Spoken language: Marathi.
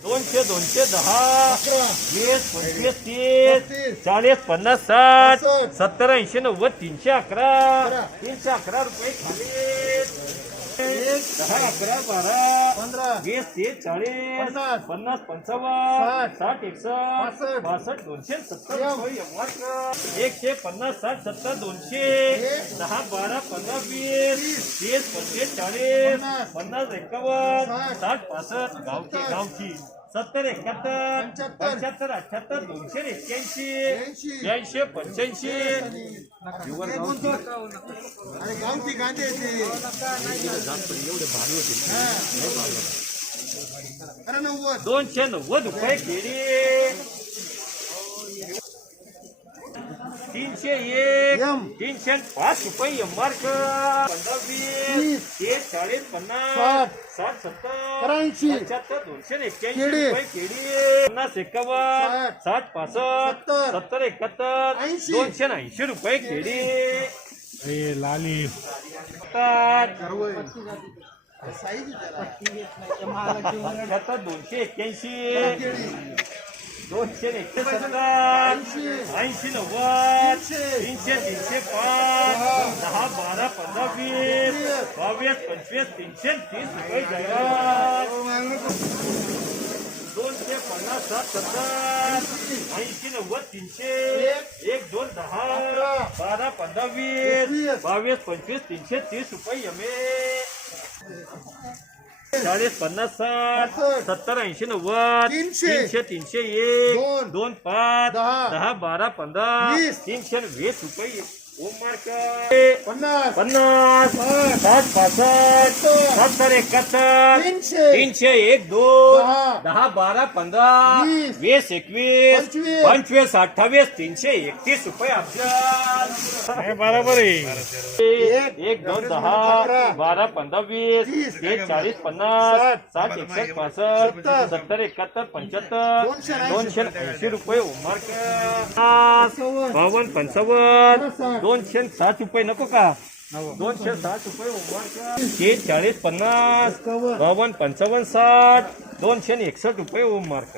दोनशे दोनशे दहा. वीस पंचवीस तीस. चाळीस पन्नास साठ. सत्तर ऐंशी नव्वद तीनशे अकरा. तीनशे अकरा रुपये खाली. दहा अकरा बारा वीस तीस चाळीस पन्नास पंचावन्न साठ एकसष्ट बासष्ट दोनशे सत्तर. एकशे पन्नास साठ सत्तर दोनशे. दहा बारा पंधरा वीस. तीस पंचवीस चाळीस पन्नास एकावन्न. साठ. पासष्ट. गावठी गावठी. सत्तर एकाहत्तर पंच्याहत्तर. अठ्याहत्तर दोनशे एक्क्याऐंशी. ब्याऐंशी पंच्याऐंशी. अरे गावठी कांदे ते. अरे नव्वद. दोनशे नव्वद रुपये केळी तीनशे एक. तीनशे पाच रुपये एमआरक पंधरा वीस तीस चाळीस पन्नास साठ सत्तर त्र्याऐंशी. पंच्याहत्तर दोनशे एक्क्याऐंशी केळी. रुपये केळी पन्नास एकावन्न साठ. साठ पासष्ट सत्तर. सत्तर एकाहत्तर ऐंशी. दोनशे ऐंशी रुपये केळी लाली साठ. साईज दोनशे एक्क्याऐंशी दोनशे एकशे सत्तर ऐंशी. नव्वद तीनशे. तीनशे पाच दहा बारा पंधरा वीस बावीस पंचवीस तीनशे तीस रुपये जाहिरात दोनशे पन्नास सात सत्तर ऐंशी. नव्वद तीनशे. एक. दोन दहा बारा पंधरा वीस बावीस पंचवीस तीनशे तीस रुपये एम चाळीस पन्नास साठ सत्तर ऐंशी नव्वद तीनशे. तीनशे एक दोन. पाच दहा. बारा पंधरा. तीनशे वीस रुपये पन्नास. पन्नास. पासष्ट. सत्तर. एकाहत्तर. तीनशे. तीनशे एक दोन. दहा. बारा पंधरा. वीस. वीस एकवीस. पंचवीस. पंचवीस अठ्ठावीस. तीनशे एकतीस रुपये आपल्या बरोबर आहे. एक एक दोन दहा. अकरा. बारा पंधरा वीस. तीस. तीस चाळीस पन्नास. साठ. साठ एकसष्ट पासष्ट. सत्तर. सत्तर एकाहत्तर पंच्याहत्तर. दोनशे ऐंशी. दोनशे ऐंशी रुपये उमार्क बावन्न पंचावन्न. दोनशे साठ रुपये नको का? दोनशे साठ रुपये चाळीस पन्नास. बावन्न पंचावन्न साठ दोनशे एकसष्ट रुपये उमार्क